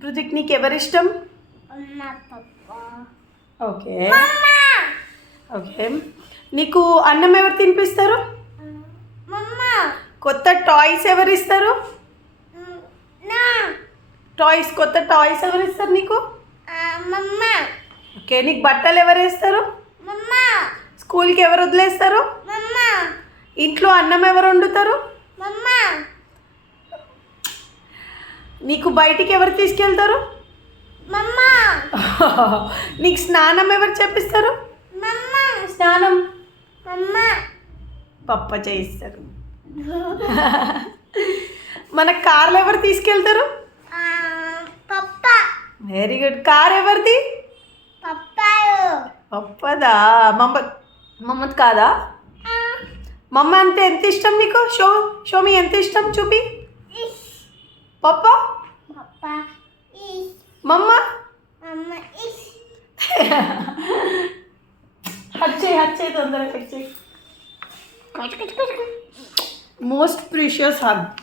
పృథిక్ నీకు ఎవరిష్టం okay okay నీకు అన్నం ఎవరు తినిపిస్తారు మమ్మ కొత్త టాయ్స్ ఎవరు ఇస్తారు నా టాయ్స్ కొత్త టాయ్స్ ఎవరు ఇస్తారు నీకు ఓకే నీకు బట్టలు ఎవరు వేస్తారు మమ్మ స్కూల్కి ఎవరు వదిలేస్తారు మమ్మ ఇంట్లో అన్నం ఎవరు వండుతారు మమ్మ నీకు బయటికి ఎవరు తీసుకెళ్తారు? మమ్మ. నీకు స్నానం ఎవరు చేపిస్తారు? మమ్మ. స్నానం. మమ్మ. పప్ప చేయిస్తారు. మన కార్లు ఎవరు తీసుకెళ్తారు? పప్ప. వెరీ గుడ్ కార్ ఎవరిది? పప్పదా? మమ్మద్ మమ్మద్ కాదా? మమ్మ అంటే ఎంత ఇష్టం నీకు? షో షోమి ఎంత ఇష్టం చూపి. పప్ప? मोस्ट प्रीशियस हग